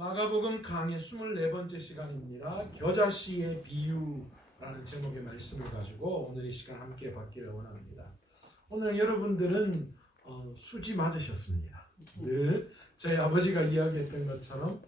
마가복음 강의 24번째 시간입니다. 겨자씨의 비유라는 제목의 말씀을 가지고 오늘 이 시간 함께 받기를 원합니다. 오늘 여러분들은 수지 맞으셨습니다. 늘 저희 아버지가 이야기했던 것처럼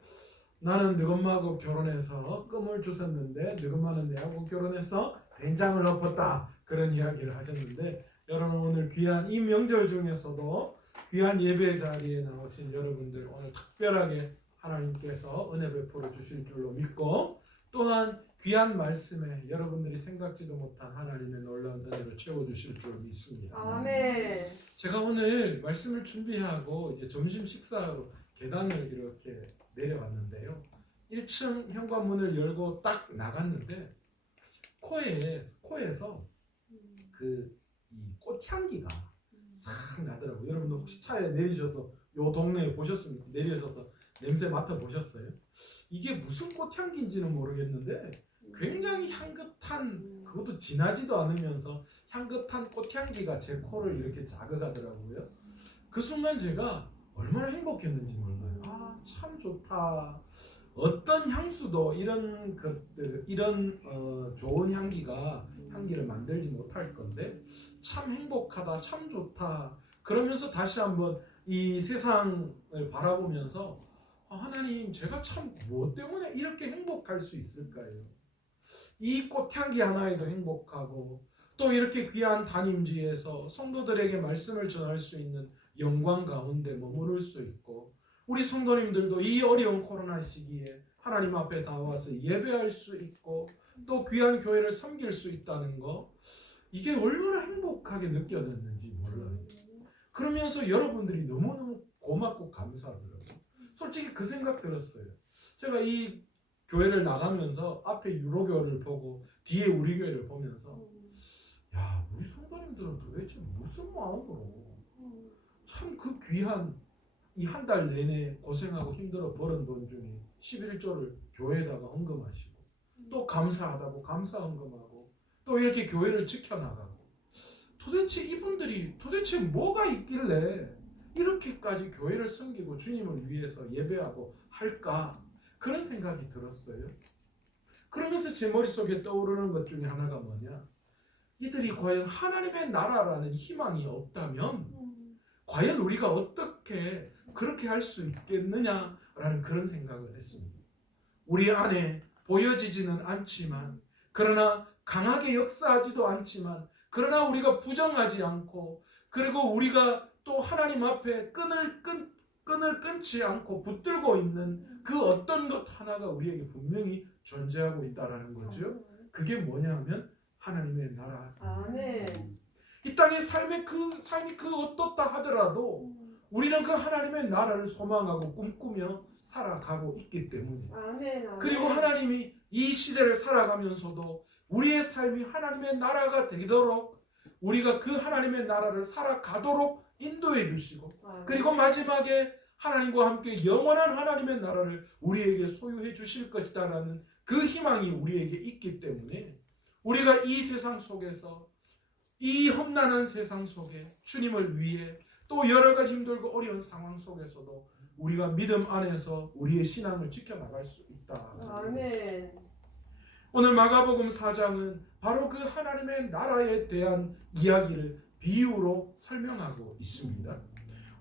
나는 너엄마하고 결혼해서 껌을 주웠는데 너엄마는 내하고 결혼해서 된장을 엎었다, 그런 이야기를 하셨는데, 여러분 오늘 귀한 이 명절 중에서도 귀한 예배 자리에 나오신 여러분들 오늘 특별하게 하나님께서 은혜 베풀어 주실 줄로 믿고, 또한 귀한 말씀에 여러분들이 생각지도 못한 하나님의 놀라운 은혜로 채워주실 줄 믿습니다. 아멘. 제가 오늘 말씀을 준비하고 이제 점심 식사로 계단을 이렇게 내려왔는데요. 1층 현관문을 열고 딱 나갔는데 코에서 이 꽃향기가 싹 나더라고요. 여러분들 혹시 차에 내리셔서 요 동네에 보셨습니까? 내리셔서 냄새 맡아보셨어요? 이게 무슨 꽃향기인지는 모르겠는데 굉장히 향긋한, 그것도 진하지도 않으면서 향긋한 꽃향기가 제 코를 이렇게 자극하더라고요. 그 순간 제가 얼마나 행복했는지 몰라요. 참 좋다. 어떤 향수도 이런 것들, 이런 좋은 향기를 만들지 못할 건데 참 행복하다, 참 좋다. 그러면서 다시 한번 이 세상을 바라보면서 하나님, 제가 참 무엇 때문에 이렇게 행복할 수 있을까요? 이 꽃향기 하나에도 행복하고, 또 이렇게 귀한 담임지에서 성도들에게 말씀을 전할 수 있는 영광 가운데 머무를 수 있고, 우리 성도님들도 이 어려운 코로나 시기에 하나님 앞에 나와서 예배할 수 있고 또 귀한 교회를 섬길 수 있다는 거, 이게 얼마나 행복하게 느껴졌는지 몰라요. 그러면서 여러분들이 너무너무 고맙고 감사하더라고요. 솔직히 그 생각 들었어요. 제가 이 교회를 나가면서 앞에 유로교를 보고 뒤에 우리 교회를 보면서 야, 우리 성도님들은 도대체 무슨 마음으로 참 그 귀한 이 한 달 내내 고생하고 힘들어 벌은 돈 중에 11조를 교회에다가 헌금하시고, 또 감사하다고 감사 헌금하고, 또 이렇게 교회를 지켜나가고, 도대체 이분들이 도대체 뭐가 있길래 이렇게까지 교회를 섬기고 주님을 위해서 예배하고 할까, 그런 생각이 들었어요. 그러면서 제 머릿속에 떠오르는 것 중에 하나가 뭐냐, 이들이 과연 하나님의 나라라는 희망이 없다면 과연 우리가 어떻게 그렇게 할 수 있겠느냐라는 그런 생각을 했습니다. 우리 안에 보여지지는 않지만, 그러나 강하게 역사하지도 않지만, 그러나 우리가 부정하지 않고, 그리고 우리가 또 하나님 앞에 끈을 끊지 않고 붙들고 있는 그 어떤 것 하나가 우리에게 분명히 존재하고 있다라는 거죠. 그게 뭐냐 하면 하나님의 나라. 아멘. 이 땅의 삶이 그 어떻다 하더라도 우리는 그 하나님의 나라를 소망하고 꿈꾸며 살아가고 있기 때문에, 아멘. 그리고 하나님이 이 시대를 살아가면서도 우리의 삶이 하나님의 나라가 되도록, 우리가 그 하나님의 나라를 살아가도록 인도해 주시고, 그리고 마지막에 하나님과 함께 영원한 하나님의 나라를 우리에게 소유해 주실 것이다라는 그 희망이 우리에게 있기 때문에, 우리가 이 세상 속에서, 이 험난한 세상 속에 주님을 위해 또 여러 가지 힘들고 어려운 상황 속에서도 우리가 믿음 안에서 우리의 신앙을 지켜나갈 수 있다. 아멘. 오늘 마가복음 4장은 바로 그 하나님의 나라에 대한 이야기를 비유로 설명하고 있습니다.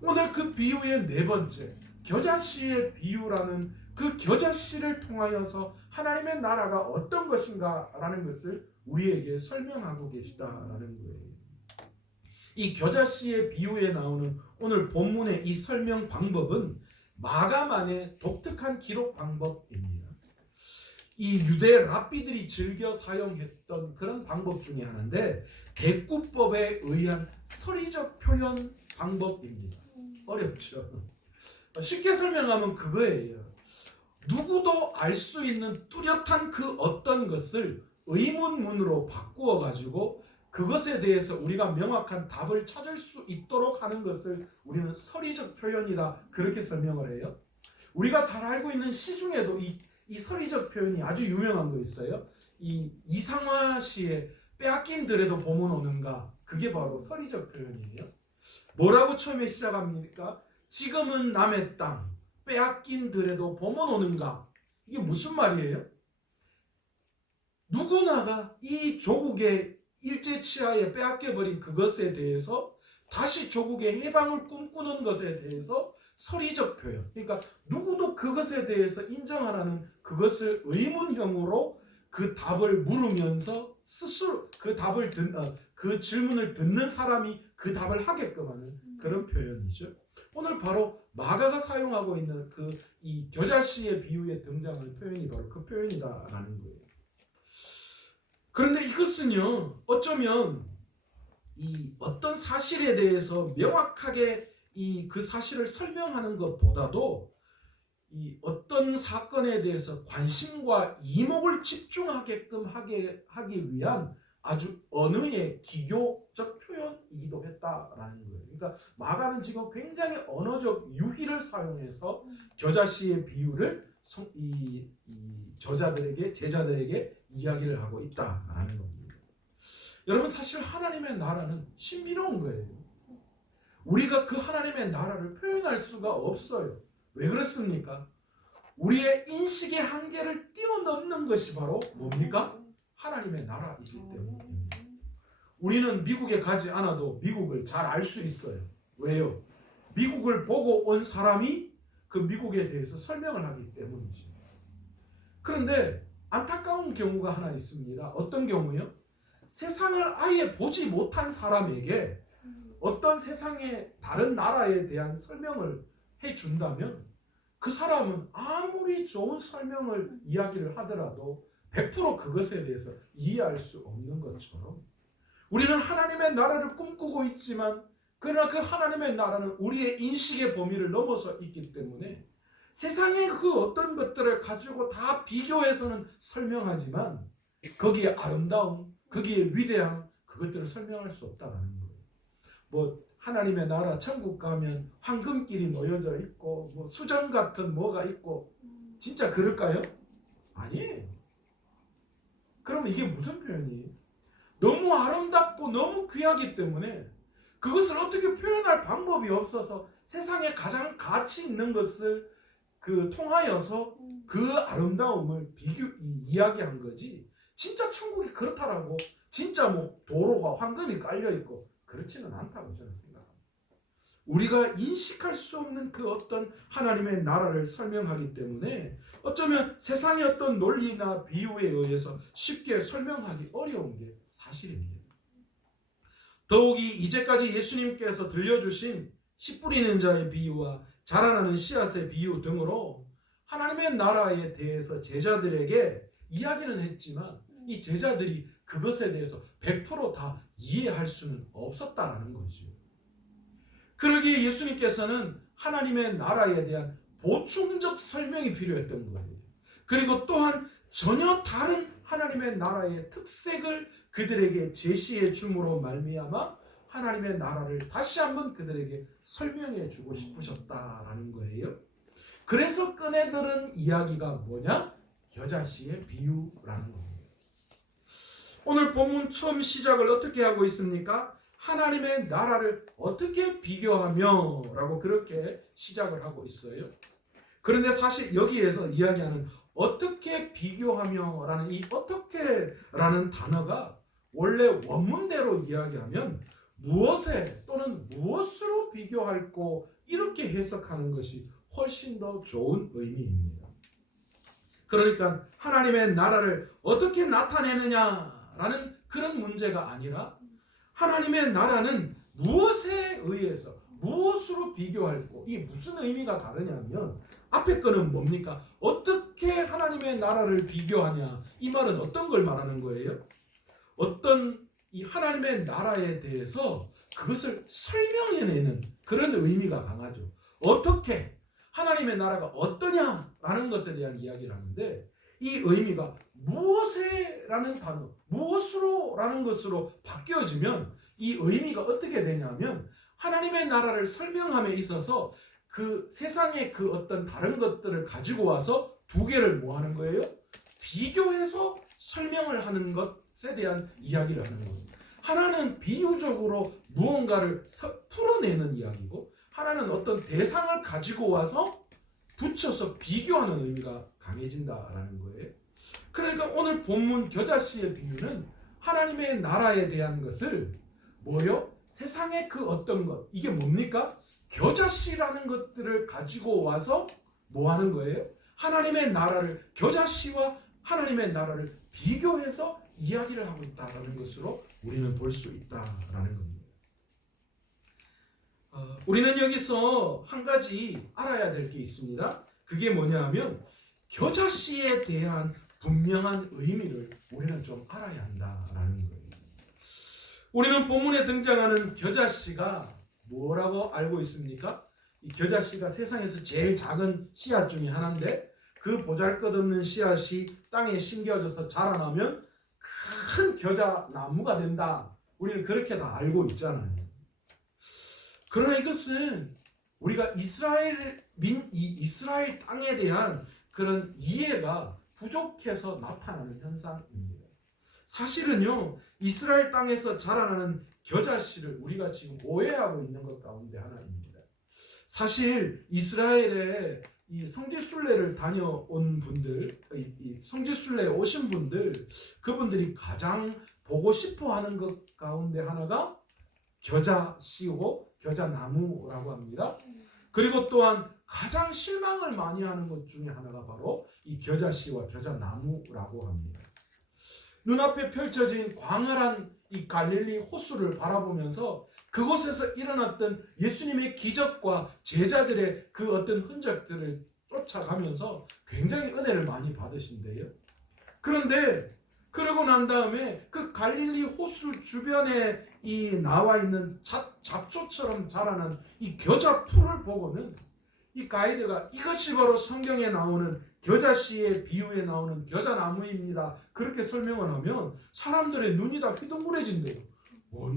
오늘 그 비유의 네 번째, 겨자씨의 비유라는 그 겨자씨를 통하여서 하나님의 나라가 어떤 것인가 라는 것을 우리에게 설명하고 계시다라는 거예요. 이 겨자씨의 비유에 나오는 오늘 본문의 이 설명 방법은 마가만의 독특한 기록 방법입니다. 이 유대 랍비들이 즐겨 사용했던 그런 방법 중에 하나인데, 대꾸법에 의한 서리적 표현 방법입니다. 어렵죠? 쉽게 설명하면 그거예요. 누구도 알 수 있는 뚜렷한 그 어떤 것을 의문문으로 바꾸어 가지고 그것에 대해서 우리가 명확한 답을 찾을 수 있도록 하는 것을 우리는 서리적 표현이다, 그렇게 설명을 해요. 우리가 잘 알고 있는 시 중에도 이 서리적 표현이 아주 유명한 거 있어요. 이 이상화 시의 빼앗긴 들에도 봄은 오는가, 그게 바로 서리적 표현이에요. 뭐라고 처음에 시작합니까? 지금은 남의 땅, 빼앗긴들에도 봄은 오는가? 이게 무슨 말이에요? 누구나가 이 조국의 일제치하에 빼앗겨버린 그것에 대해서 다시 조국의 해방을 꿈꾸는 것에 대해서 설의적 표현. 그러니까 누구도 그것에 대해서 인정하라는 그것을 의문형으로 그 답을 물으면서 스스로 그 질문을 듣는 사람이 그 답을 하게끔 하는 그런 표현이죠. 오늘 바로 마가가 사용하고 있는 이 겨자씨의 비유에 등장하는 표현이 바로 그 표현이다라는 거예요. 그런데 이것은요, 어쩌면 이 어떤 사실에 대해서 명확하게 그 사실을 설명하는 것보다도 이 어떤 사건에 대해서 관심과 이목을 집중하게끔 하기 위한 아주 언어의 기교적 표현이기도 했다라는 거예요. 그러니까 마가는 지금 굉장히 언어적 유희를 사용해서 겨자씨의 비유를 이 제자들에게 이야기를 하고 있다라는 겁니다. 여러분, 사실 하나님의 나라는 신비로운 거예요. 우리가 그 하나님의 나라를 표현할 수가 없어요. 왜 그렇습니까? 우리의 인식의 한계를 뛰어넘는 것이 바로 뭡니까? 하나님의 나라이기 때문입니다. 우리는 미국에 가지 않아도 미국을 잘 알 수 있어요. 왜요? 미국을 보고 온 사람이 그 미국에 대해서 설명을 하기 때문이죠. 그런데 안타까운 경우가 하나 있습니다. 어떤 경우요? 세상을 아예 보지 못한 사람에게 어떤 세상의 다른 나라에 대한 설명을 해준다면 그 사람은 아무리 좋은 이야기를 하더라도 100% 그것에 대해서 이해할 수 없는 것처럼 우리는 하나님의 나라를 꿈꾸고 있지만 그러나 그 하나님의 나라는 우리의 인식의 범위를 넘어서 있기 때문에 세상의 그 어떤 것들을 가지고 다 비교해서는 설명하지만 거기에 아름다움, 거기에 위대함, 그것들을 설명할 수 없다는 거예요. 뭐 하나님의 나라 천국 가면 황금길이 놓여져 있고 뭐 수정 같은 뭐가 있고 진짜 그럴까요? 아니에요. 그러면 이게 무슨 표현이에요? 너무 아름답고 너무 귀하기 때문에 그것을 어떻게 표현할 방법이 없어서 세상에 가장 가치 있는 것을 통하여서 그 아름다움을 이야기한 거지. 진짜 천국이 그렇다라고 진짜 뭐 도로가 황금이 깔려 있고 그렇지는 않다고 저는 생각합니다. 우리가 인식할 수 없는 그 어떤 하나님의 나라를 설명하기 때문에 어쩌면 세상의 어떤 논리나 비유에 의해서 쉽게 설명하기 어려운 게 사실입니다. 더욱이 이제까지 예수님께서 들려주신 씨 뿌리는 자의 비유와 자라나는 씨앗의 비유 등으로 하나님의 나라에 대해서 제자들에게 이야기는 했지만 이 제자들이 그것에 대해서 100% 다 이해할 수는 없었다라는 거죠. 그러기에 예수님께서는 하나님의 나라에 대한 보충적 설명이 필요했던 거예요. 그리고 또한 전혀 다른 하나님의 나라의 특색을 그들에게 제시해 줌으로 말미암아 하나님의 나라를 다시 한번 그들에게 설명해 주고 싶으셨다라는 거예요. 그래서 꺼내들은 이야기가 뭐냐? 겨자씨의 비유라는 겁니다. 오늘 본문 처음 시작을 어떻게 하고 있습니까? 하나님의 나라를 어떻게 비교하며 라고 그렇게 시작을 하고 있어요. 그런데 사실 여기에서 이야기하는 어떻게 비교하며 라는 이 어떻게 라는 단어가 원래 원문대로 이야기하면 무엇에 또는 무엇으로 비교할고 이렇게 해석하는 것이 훨씬 더 좋은 의미입니다. 그러니까 하나님의 나라를 어떻게 나타내느냐라는 그런 문제가 아니라 하나님의 나라는 무엇에 의해서 무엇으로 비교할고 이게 무슨 의미가 다르냐면 앞에 거는 뭡니까? 어떻게 하나님의 나라를 비교하냐 이 말은 어떤 걸 말하는 거예요? 어떤 이 하나님의 나라에 대해서 그것을 설명해내는 그런 의미가 강하죠. 어떻게 하나님의 나라가 어떠냐라는 것에 대한 이야기를 하는데 이 의미가 무엇에 라는 단어 무엇으로 라는 것으로 바뀌어지면 이 의미가 어떻게 되냐면 하나님의 나라를 설명함에 있어서 그 세상의 그 어떤 다른 것들을 가지고 와서 두 개를 뭐 하는 거예요? 비교해서 설명을 하는 것에 대한 이야기를 하는 겁니다. 하나는 비유적으로 무언가를 풀어내는 이야기고 하나는 어떤 대상을 가지고 와서 붙여서 비교하는 의미가 강해진다라는 거예요. 그러니까 오늘 본문 겨자씨의 비유는 하나님의 나라에 대한 것을 뭐요? 세상의 그 어떤 것, 이게 뭡니까? 겨자씨라는 것들을 가지고 와서 뭐 하는 거예요? 하나님의 나라를, 겨자씨와 하나님의 나라를 비교해서 이야기를 하고 있다라는 것으로 우리는 볼 수 있다라는 겁니다. 우리는 여기서 한 가지 알아야 될 게 있습니다. 그게 뭐냐 하면 겨자씨에 대한 분명한 의미를 우리는 좀 알아야 한다라는 거예요. 우리는 본문에 등장하는 겨자씨가 뭐라고 알고 있습니까? 이 겨자씨가 세상에서 제일 작은 씨앗 중에 하나인데 그 보잘것없는 씨앗이 땅에 심겨져서 자라나면 큰 겨자 나무가 된다. 우리는 그렇게 다 알고 있잖아요. 그러나 이것은 우리가 이스라엘 땅에 대한 그런 이해가 부족해서 나타나는 현상입니다. 사실은요, 이스라엘 땅에서 자라나는 겨자씨를 우리가 지금 오해하고 있는 것 가운데 하나입니다. 사실 이스라엘에 이 성지순례를 다녀온 분들, 이 성지순례에 오신 분들, 그분들이 가장 보고 싶어하는 것 가운데 하나가 겨자씨고 겨자나무라고 합니다. 그리고 또한 가장 실망을 많이 하는 것 중에 하나가 바로 이 겨자씨와 겨자나무라고 합니다. 눈앞에 펼쳐진 광활한 이 갈릴리 호수를 바라보면서 그곳에서 일어났던 예수님의 기적과 제자들의 그 어떤 흔적들을 쫓아가면서 굉장히 은혜를 많이 받으신대요. 그런데 그러고 난 다음에 그 갈릴리 호수 주변에 이 나와 있는 잡초처럼 자라는 이 겨자 풀을 보고는 이 가이드가 이것이 바로 성경에 나오는 겨자씨의 비유에 나오는 겨자나무입니다. 그렇게 설명을 하면 사람들의 눈이 다 휘둥그레진대요.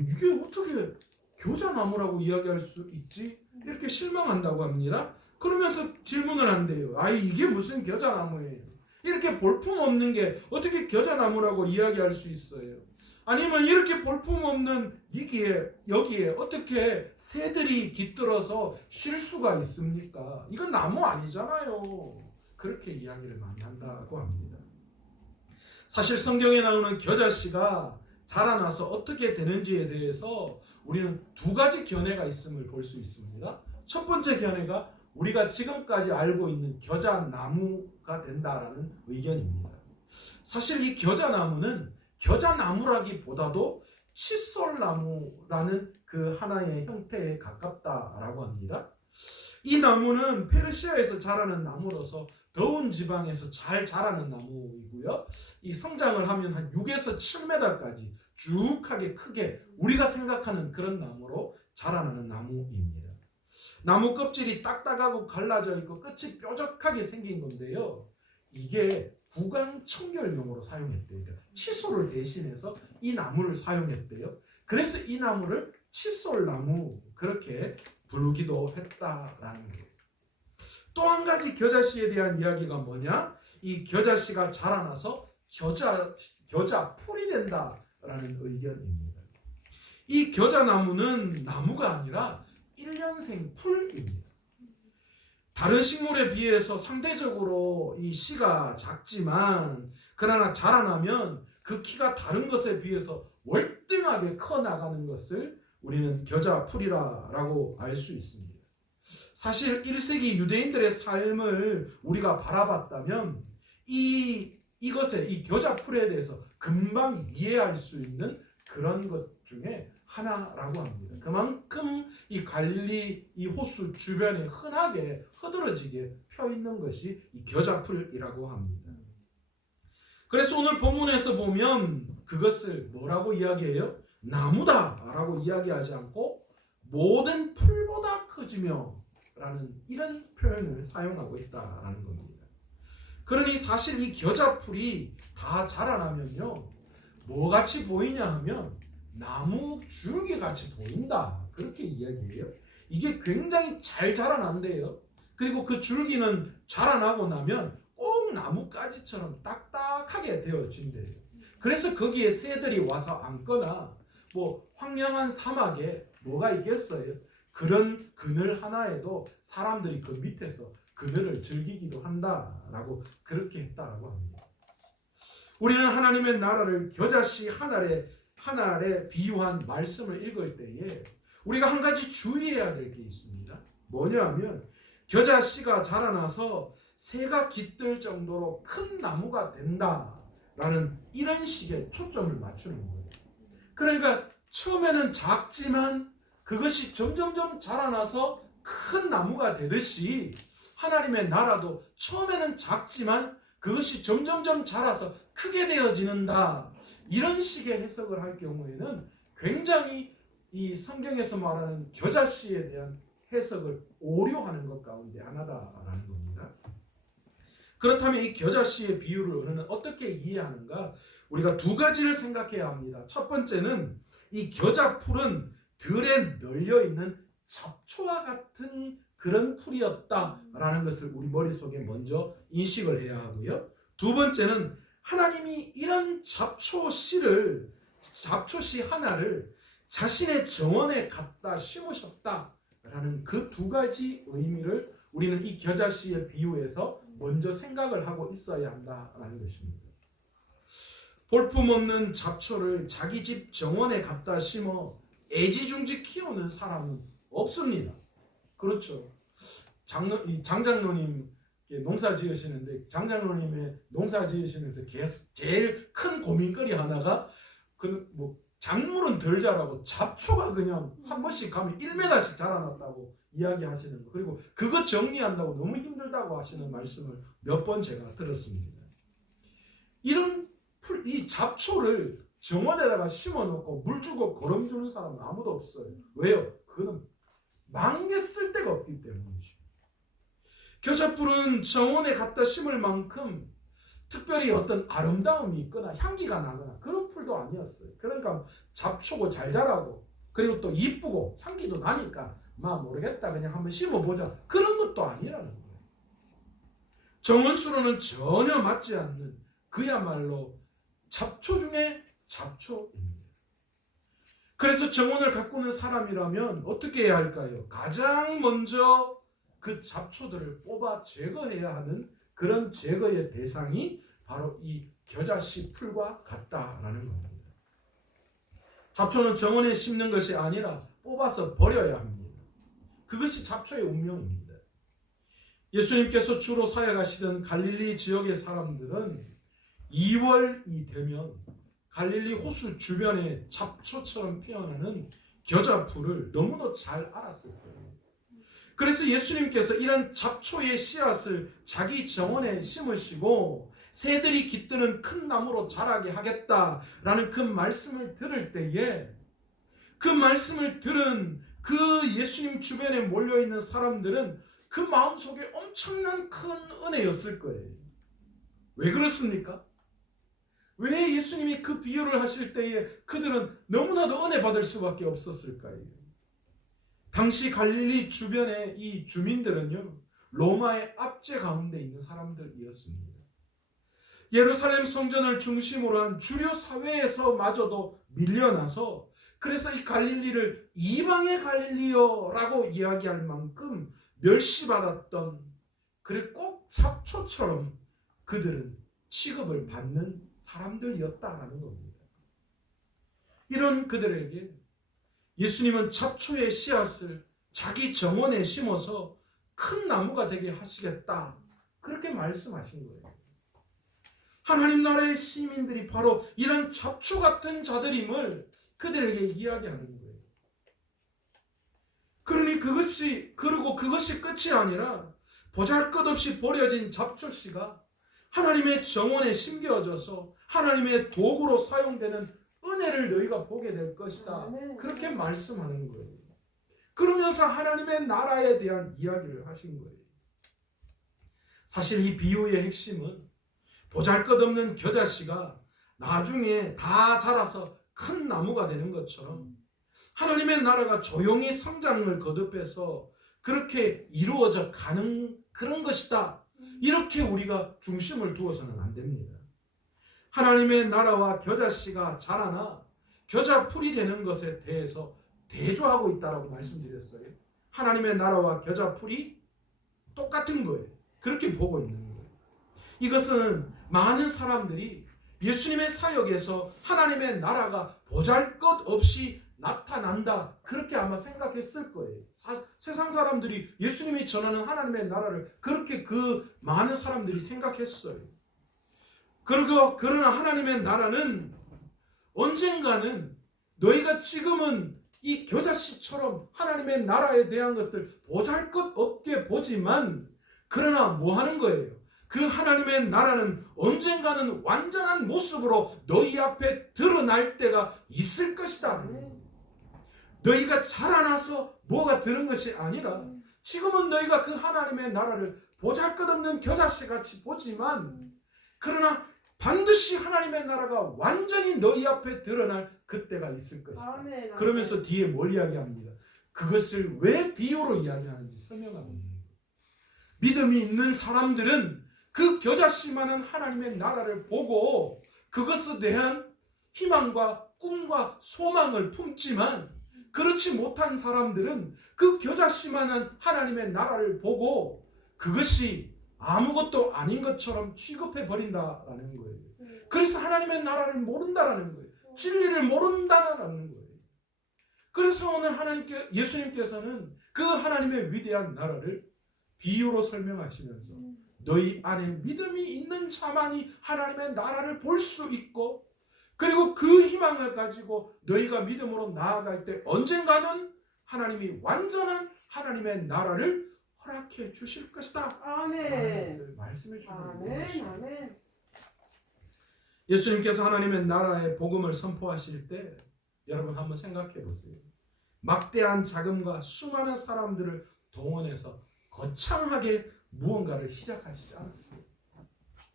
이게 어떻게 겨자나무라고 이야기할 수 있지? 이렇게 실망한다고 합니다. 그러면서 질문을 한대요. 이게 무슨 겨자나무예요? 이렇게 볼품없는 게 어떻게 겨자나무라고 이야기할 수 있어요? 아니면 이렇게 볼품없는 여기에 어떻게 새들이 깃들어서 쉴 수가 있습니까? 이건 나무 아니잖아요. 그렇게 이야기를 많이 한다고 합니다. 사실 성경에 나오는 겨자씨가 자라나서 어떻게 되는지에 대해서 우리는 두 가지 견해가 있음을 볼 수 있습니다. 첫 번째 견해가 우리가 지금까지 알고 있는 겨자나무가 된다라는 의견입니다. 사실 이 겨자나무는 겨자나무라기보다도 칫솔나무라는 그 하나의 형태에 가깝다라고 합니다. 이 나무는 페르시아에서 자라는 나무로서 더운 지방에서 잘 자라는 나무이고요. 이 성장을 하면 한 6에서 7m까지 쭉하게 크게 우리가 생각하는 그런 나무로 자라나는 나무입니다. 나무 껍질이 딱딱하고 갈라져 있고 끝이 뾰족하게 생긴 건데요. 이게 구강청결용으로 사용했대요. 그러니까 칫솔을 대신해서 이 나무를 사용했대요. 그래서 이 나무를 칫솔나무 그렇게 부르기도 했다라는 거예요. 또 한 가지 겨자씨에 대한 이야기가 뭐냐? 이 겨자씨가 자라나서 겨자 풀이 된다라는 의견입니다. 이 겨자나무는 나무가 아니라 1년생 풀입니다. 다른 식물에 비해서 상대적으로 이 씨가 작지만 그러나 자라나면 그 키가 다른 것에 비해서 월등하게 커 나가는 것을 우리는 겨자풀이라고 알 수 있습니다. 사실 1세기 유대인들의 삶을 우리가 바라봤다면 이 겨자풀에 대해서 금방 이해할 수 있는 그런 것 중에 하나라고 합니다. 그만큼 이 갈릴리 이 호수 주변에 흔하게 흐드러지게 펴 있는 것이 이 겨자풀이라고 합니다. 그래서 오늘 본문에서 보면 그것을 뭐라고 이야기해요? 나무다라고 이야기하지 않고 모든 풀보다 커지며 라는 이런 표현을 사용하고 있다라는 겁니다. 그러니 사실 이 겨자풀이 다 자라나면요 뭐같이 보이냐 하면 나무 줄기 같이 보인다 그렇게 이야기해요. 이게 굉장히 잘 자라난대요. 그리고 그 줄기는 자라나고 나면 꼭 나뭇가지처럼 딱딱하게 되어진대요. 그래서 거기에 새들이 와서 앉거나 뭐 황량한 사막에 뭐가 있겠어요? 그런 그늘 하나에도 사람들이 그 밑에서 그들을 즐기기도 한다라고 그렇게 했다라고 합니다. 우리는 하나님의 나라를 겨자씨 한 알에 비유한 말씀을 읽을 때에 우리가 한 가지 주의해야 될 게 있습니다. 뭐냐면 겨자씨가 자라나서 새가 깃들 정도로 큰 나무가 된다라는 이런 식의 초점을 맞추는 거예요. 그러니까 처음에는 작지만 그것이 점점점 자라나서 큰 나무가 되듯이 하나님의 나라도 처음에는 작지만 그것이 점점점 자라서 크게 되어지는다. 이런 식의 해석을 할 경우에는 굉장히 이 성경에서 말하는 겨자씨에 대한 해석을 오류하는 것 가운데 하나다라는 겁니다. 그렇다면 이 겨자씨의 비유를 우리는 어떻게 이해하는가? 우리가 두 가지를 생각해야 합니다. 첫 번째는 이 겨자풀은 들에 널려있는 잡초와 같은 그런 풀이었다라는 것을 우리 머릿속에 먼저 인식을 해야 하고요. 두 번째는 하나님이 이런 잡초씨 하나를 자신의 정원에 갖다 심으셨다라는 그 두 가지 의미를 우리는 이 겨자씨의 비유에서 먼저 생각을 하고 있어야 한다라는 것입니다. 볼품없는 잡초를 자기 집 정원에 갖다 심어 애지중지 키우는 사람은 없습니다. 그렇죠. 장장로님 농사 지으시는데 장장로님의 농사 지으시면서 제일 큰 고민거리 하나가 작물은 덜 자라고 잡초가 그냥 한 번씩 가면 1m씩 자라났다고 이야기하시는 거. 그리고 그거 정리한다고 너무 힘들다고 하시는 말씀을 몇 번 제가 들었습니다. 이 잡초를 정원에다가 심어놓고 물 주고 거름 주는 사람은 아무도 없어요. 왜요? 그거는 만개 쓸 데가 없기 때문이죠. 겨자풀은 정원에 갖다 심을 만큼 특별히 어떤 아름다움이 있거나 향기가 나거나 그런 풀도 아니었어요. 그러니까 잡초고 잘 자라고 그리고 또 이쁘고 향기도 나니까 모르겠다 그냥 한번 심어보자 그런 것도 아니라는 거예요. 정원수로는 전혀 맞지 않는 그야말로 잡초 중에 잡초입니다. 그래서 정원을 가꾸는 사람이라면 어떻게 해야 할까요? 가장 먼저 그 잡초들을 뽑아 제거해야 하는 그런 제거의 대상이 바로 이 겨자씨 풀과 같다라는 겁니다. 잡초는 정원에 심는 것이 아니라 뽑아서 버려야 합니다. 그것이 잡초의 운명입니다. 예수님께서 주로 사역하시던 갈릴리 지역의 사람들은 2월이 되면 갈릴리 호수 주변에 잡초처럼 피어나는 겨자풀을 너무도 잘 알았을 거예요. 그래서 예수님께서 이런 잡초의 씨앗을 자기 정원에 심으시고 새들이 깃드는 큰 나무로 자라게 하겠다라는 그 말씀을 들을 때에 그 말씀을 들은 그 예수님 주변에 몰려있는 사람들은 그 마음속에 엄청난 큰 은혜였을 거예요. 왜 그렇습니까? 왜 예수님이 그 비유를 하실 때에 그들은 너무나도 은혜 받을 수밖에 없었을까요? 당시 갈릴리 주변의 이 주민들은요, 로마의 압제 가운데 있는 사람들이었습니다. 예루살렘 성전을 중심으로 한 주류 사회에서마저도 밀려나서 그래서 이 갈릴리를 이방의 갈릴리요라고 이야기할 만큼 멸시받았던, 그래 꼭 잡초처럼 그들은 취급을 받는 사람들이었다라는 겁니다. 이런 그들에게 예수님은 잡초의 씨앗을 자기 정원에 심어서 큰 나무가 되게 하시겠다, 그렇게 말씀하신 거예요. 하나님 나라의 시민들이 바로 이런 잡초 같은 자들임을 그들에게 이야기하는 거예요. 그러니 그것이 끝이 아니라 보잘것없이 버려진 잡초씨가 하나님의 정원에 심겨져서 하나님의 도구로 사용되는 은혜를 너희가 보게 될 것이다, 그렇게 말씀하는 거예요. 그러면서 하나님의 나라에 대한 이야기를 하신 거예요. 사실 이 비유의 핵심은 보잘것없는 겨자씨가 나중에 다 자라서 큰 나무가 되는 것처럼 하나님의 나라가 조용히 성장을 거듭해서 그렇게 이루어져 가는 그런 것이다, 이렇게 우리가 중심을 두어서는 안 됩니다. 하나님의 나라와 겨자씨가 자라나 겨자풀이 되는 것에 대해서 대조하고 있다라고 말씀드렸어요. 하나님의 나라와 겨자풀이 똑같은 거예요. 그렇게 보고 있는 거예요. 이것은 많은 사람들이 예수님의 사역에서 하나님의 나라가 보잘것없이 나타난다, 그렇게 아마 생각했을 거예요. 세상 사람들이 예수님이 전하는 하나님의 나라를 그렇게 그 많은 사람들이 생각했어요. 그러나 하나님의 나라는 언젠가는 너희가 지금은 이 겨자씨처럼 하나님의 나라에 대한 것을 보잘것없게 보지만, 그러나 뭐 하는 거예요? 그 하나님의 나라는 언젠가는 완전한 모습으로 너희 앞에 드러날 때가 있을 것이다. 너희가 자라나서 뭐가 되는 것이 아니라 지금은 너희가 그 하나님의 나라를 보잘것없는 겨자씨 같이 보지만, 그러나 반드시 하나님의 나라가 완전히 너희 앞에 드러날 그때가 있을 것이다. 아멘. 그러면서 뒤에 뭘 이야기합니다. 그것을 왜 비유로 이야기하는지 설명합니다. 믿음이 있는 사람들은 그 겨자씨만한 하나님의 나라를 보고 그것에 대한 희망과 꿈과 소망을 품지만, 그렇지 못한 사람들은 그 겨자씨만한 하나님의 나라를 보고 그것이 아무것도 아닌 것처럼 취급해 버린다라는 거예요. 그래서 하나님의 나라를 모른다라는 거예요. 진리를 모른다라는 거예요. 그래서 오늘 예수님께서는 그 하나님의 위대한 나라를 비유로 설명하시면서 너희 안에 믿음이 있는 자만이 하나님의 나라를 볼 수 있고, 그리고 그 희망을 가지고 너희가 믿음으로 나아갈 때 언젠가는 하나님이 완전한 하나님의 나라를 허락해 주실 것이다. 아멘. 말씀해 주고 아멘. 있습니다. 아멘. 예수님께서 하나님의 나라의 복음을 선포하실 때 여러분 한번 생각해 보세요. 막대한 자금과 수많은 사람들을 동원해서 거창하게 무언가를 시작하시지 않았어요.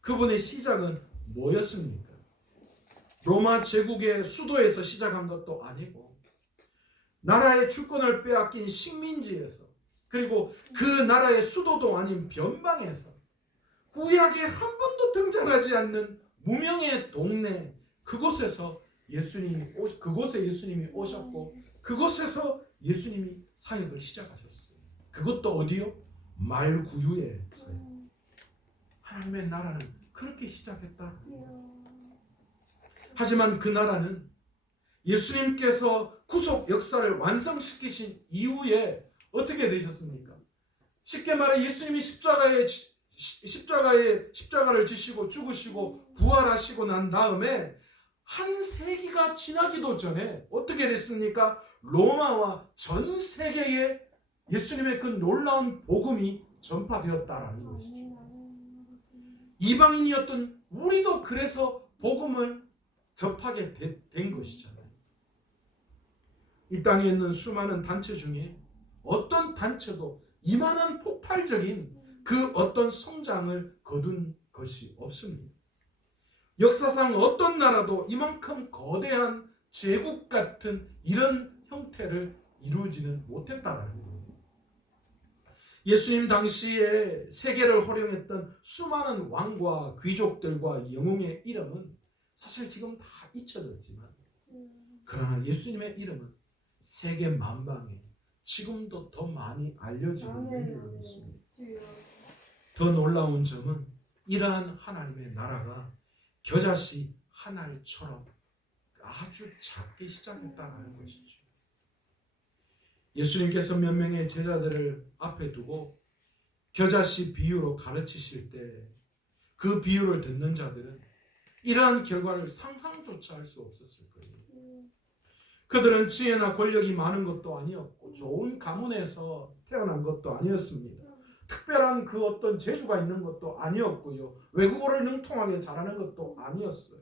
그분의 시작은 뭐였습니까? 로마 제국의 수도에서 시작한 것도 아니고, 나라의 주권을 빼앗긴 식민지에서, 그리고 그 나라의 수도도 아닌 변방에서, 구약에 한 번도 등장하지 않는 무명의 동네, 그곳에 예수님이 오셨고 그곳에서 예수님이 사역을 시작하셨어요. 그것도 어디요? 말구유에서요. 하나님의 나라는 그렇게 시작했다. 하지만 그 나라는 예수님께서 구속 역사를 완성시키신 이후에 어떻게 되셨습니까? 쉽게 말해 예수님이 십자가를 지시고 죽으시고 부활하시고 난 다음에 한 세기가 지나기도 전에 어떻게 됐습니까? 로마와 전 세계에 예수님의 그 놀라운 복음이 전파되었다라는 것이죠. 이방인이었던 우리도 그래서 복음을 접하게 된 것이잖아요. 이 땅에 있는 수많은 단체 중에 어떤 단체도 이만한 폭발적인 그 어떤 성장을 거둔 것이 없습니다. 역사상 어떤 나라도 이만큼 거대한 제국 같은 이런 형태를 이루지는 못했다라는 거예요. 예수님 당시에 세계를 호령했던 수많은 왕과 귀족들과 영웅의 이름은 사실 지금 다 잊혀졌지만, 그러나 예수님의 이름은 세계 만방에 지금도 더 많이 알려지고 있는 줄로 믿습니다. 더 놀라운 점은 이러한 하나님의 나라가 겨자씨 한 알처럼 아주 작게 시작했다는 것이죠. 예수님께서 몇 명의 제자들을 앞에 두고 겨자씨 비유로 가르치실 때 그 비유를 듣는 자들은 이러한 결과를 상상조차 할 수 없었을 거예요. 그들은 지혜나 권력이 많은 것도 아니었고 좋은 가문에서 태어난 것도 아니었습니다. 특별한 그 어떤 재주가 있는 것도 아니었고요. 외국어를 능통하게 잘하는 것도 아니었어요.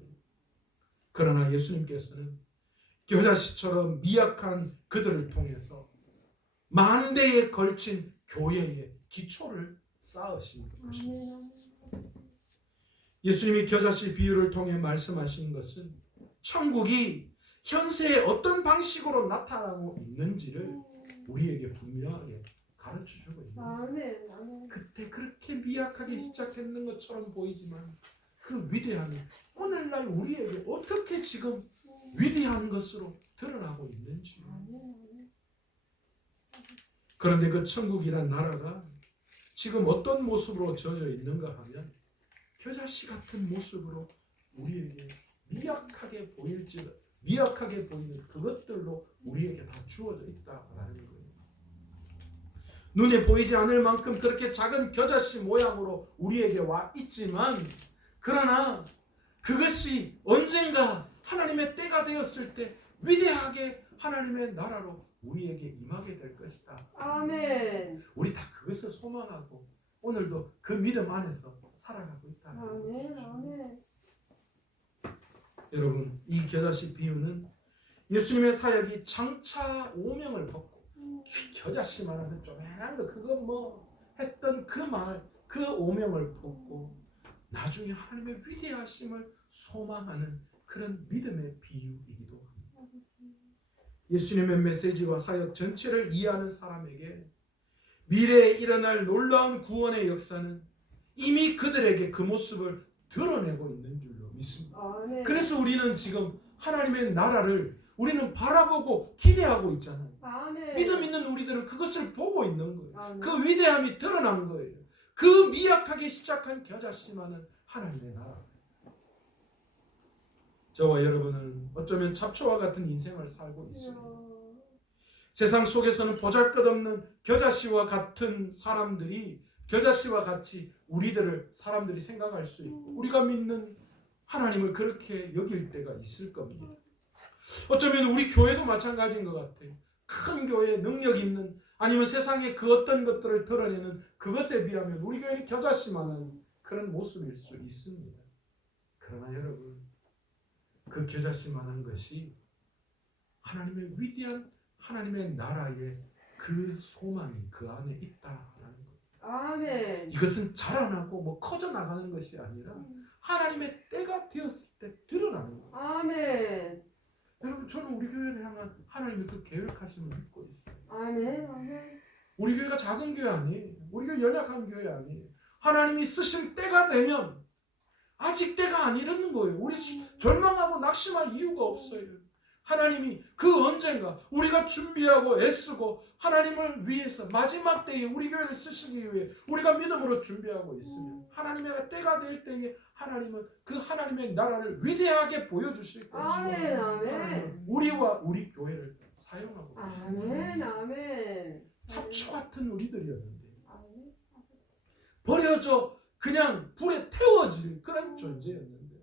그러나 예수님께서는 겨자씨처럼 미약한 그들을 통해서 만대에 걸친 교회의 기초를 쌓으신 것입니다. 예수님이 겨자씨 비유를 통해 말씀하신 것은 천국이 현세에 어떤 방식으로 나타나고 있는지를 우리에게 분명하게 가르쳐주고 있는, 그때 그렇게 미약하게 시작했는 것처럼 보이지만 그 위대함이 오늘날 우리에게 어떻게 지금 위대한 것으로 드러나고 있는지. 그런데 그 천국이란 나라가 지금 어떤 모습으로 젖어 있는가 하면 겨자씨 같은 모습으로 우리에게 미약하게 보이는 그것들로 우리에게 다 주어져 있다라는 거예요. 눈에 보이지 않을 만큼 그렇게 작은 겨자씨 모양으로 우리에게 와 있지만, 그러나 그것이 언젠가 하나님의 때가 되었을 때 위대하게 하나님의 나라로 우리에게 임하게 될 것이다. 아멘. 우리 다 그것을 소망하고 오늘도 그 믿음 안에서 살아가고 있다. 아멘. 아멘. 여러분, 이 겨자씨 비유는 예수님의 사역이 장차 오명을 벗고 겨자씨만 한 쪼매난 거 그거 뭐 했던 그 말, 그 오명을 벗고 나중에 하나님의 위대하심을 소망하는 그런 믿음의 비유이기도 합니다. 예수님의 메시지와 사역 전체를 이해하는 사람에게 미래에 일어날 놀라운 구원의 역사는 이미 그들에게 그 모습을 드러내고 있는 줄로 믿습니다. 아멘. 그래서 우리는 지금 하나님의 나라를 우리는 바라보고 기대하고 있잖아요. 아멘. 믿음 있는 우리들은 그것을 보고 있는 거예요. 아멘. 그 위대함이 드러난 거예요. 그 미약하게 시작한 겨자씨만은 하나님의 나라. 저와 여러분은 어쩌면 잡초와 같은 인생을 살고 있습니다. 세상 속에서는 보잘것없는 겨자씨와 같은 사람들이 겨자씨와 같이 우리들을 사람들이 생각할 수 있고 우리가 믿는 하나님을 그렇게 여길 때가 있을 겁니다. 어쩌면 우리 교회도 마찬가지인 것 같아요. 큰 교회, 능력 있는, 아니면 세상의 그 어떤 것들을 드러내는 그것에 비하면 우리 교회는 겨자씨만한 그런 모습일 수 있습니다. 그러나 여러분, 그 겨자씨만한 것이 하나님의 위대한 하나님의 나라의 그 소망이 그 안에 있다라는 거예요. 아멘. 이것은 자라나고 뭐 커져 나가는 것이 아니라 하나님의 때가 되었을 때 드러나는 거예요. 아멘. 여러분, 저는 우리 교회를 향한 하나님의 그 계획하심을 믿고 있어요. 아멘. 아멘. 우리 교회가 작은 교회 아니에요. 우리 교회 연약한 교회 아니에요. 하나님이 쓰신 때가 되면 아직 때가 아니라는 거예요. 우리 절망하고 낙심할 이유가 없어요. 하나님이 그 언젠가 우리가 준비하고 애쓰고 하나님을 위해서 마지막 때에 우리 교회를 쓰시기 위해 우리가 믿음으로 준비하고 있으면 하나님의 때가 될 때에 하나님은 그 하나님의 나라를 위대하게 보여주실 것이고 아멘. 아멘. 하나님은 우리와 우리 교회를 사용하고 계십니다. 아멘. 아멘. 잡초 같은 우리들이었는데 아멘. 버려져 그냥 불에 태워질 그런 존재였는데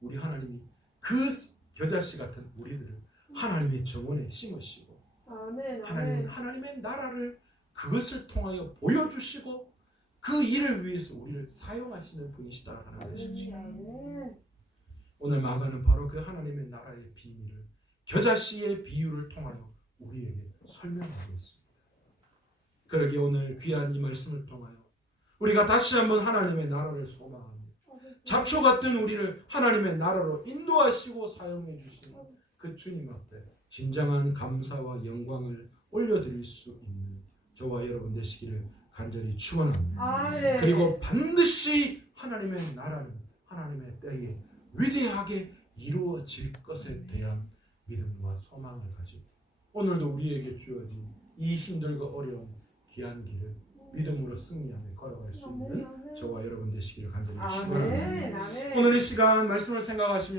우리 하나님이 그 겨자씨 같은 우리들을 하나님의 정원에 심으시고 아멘. 하나님은 아멘. 하나님의 나라를 그것을 통하여 보여주시고 그 일을 위해서 우리를 사용하시는 분이시다라는 것이죠. 아멘. 오늘 마가는 바로 그 하나님의 나라의 비밀을 겨자씨의 비유를 통하여 우리에게 설명하고 있습니다. 그러기에 오늘 귀한 이 말씀을 통하여 우리가 다시 한번 하나님의 나라를 소망하며 잡초 같은 우리를 하나님의 나라로 인도하시고 사용해 주시는 그 주님 앞에 진정한 감사와 영광을 올려드릴 수 있는 저와 여러분 되시기를 간절히 축원합니다. 아멘. 그리고 반드시 하나님의 나라는 하나님의 때에 위대하게 이루어질 것에 대한 믿음과 소망을 가지고 오늘도 우리에게 주어진 이 힘들고 어려운 귀한 길을 믿음으로 승리하며 걸어갈 수 있는 저와 여러분 되시기를 간절히 축원합니다. 아멘. 아멘. 오늘 이 시간 말씀을 생각하시며